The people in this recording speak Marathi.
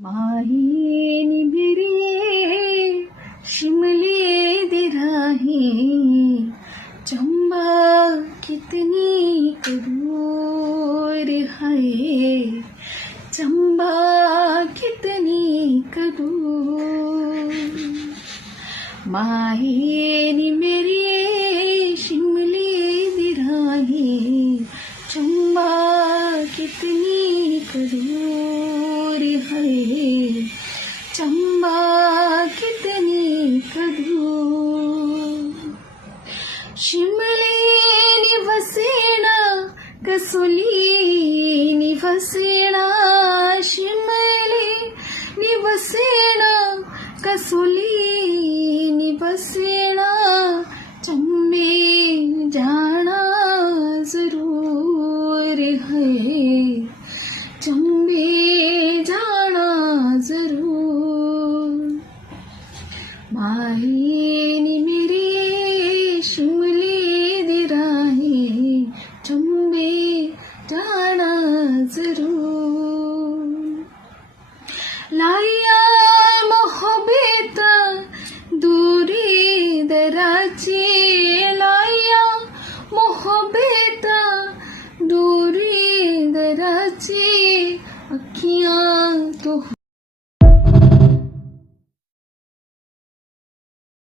माही नी मेरी शिमले दे राही, चंबा कितनी कदूर है, चंबा कितनी कदूर। माही नी मेरी शिमले दे राही, चंबा कितनी कदूर है, चंबा कितनी कदूर। शिमले निवसेना कसोली निवसेना, शिमले निवसेना कसोली निवसेना, चंबे जाना जरूर है, चंबे जाना जरूर। माही नी मेरी शिमले दे राही, चंबे जाना जरूर। लाया मोहब्बत दूरी दराची, लाया मोहब्बत दूरी दराची, अखियां तो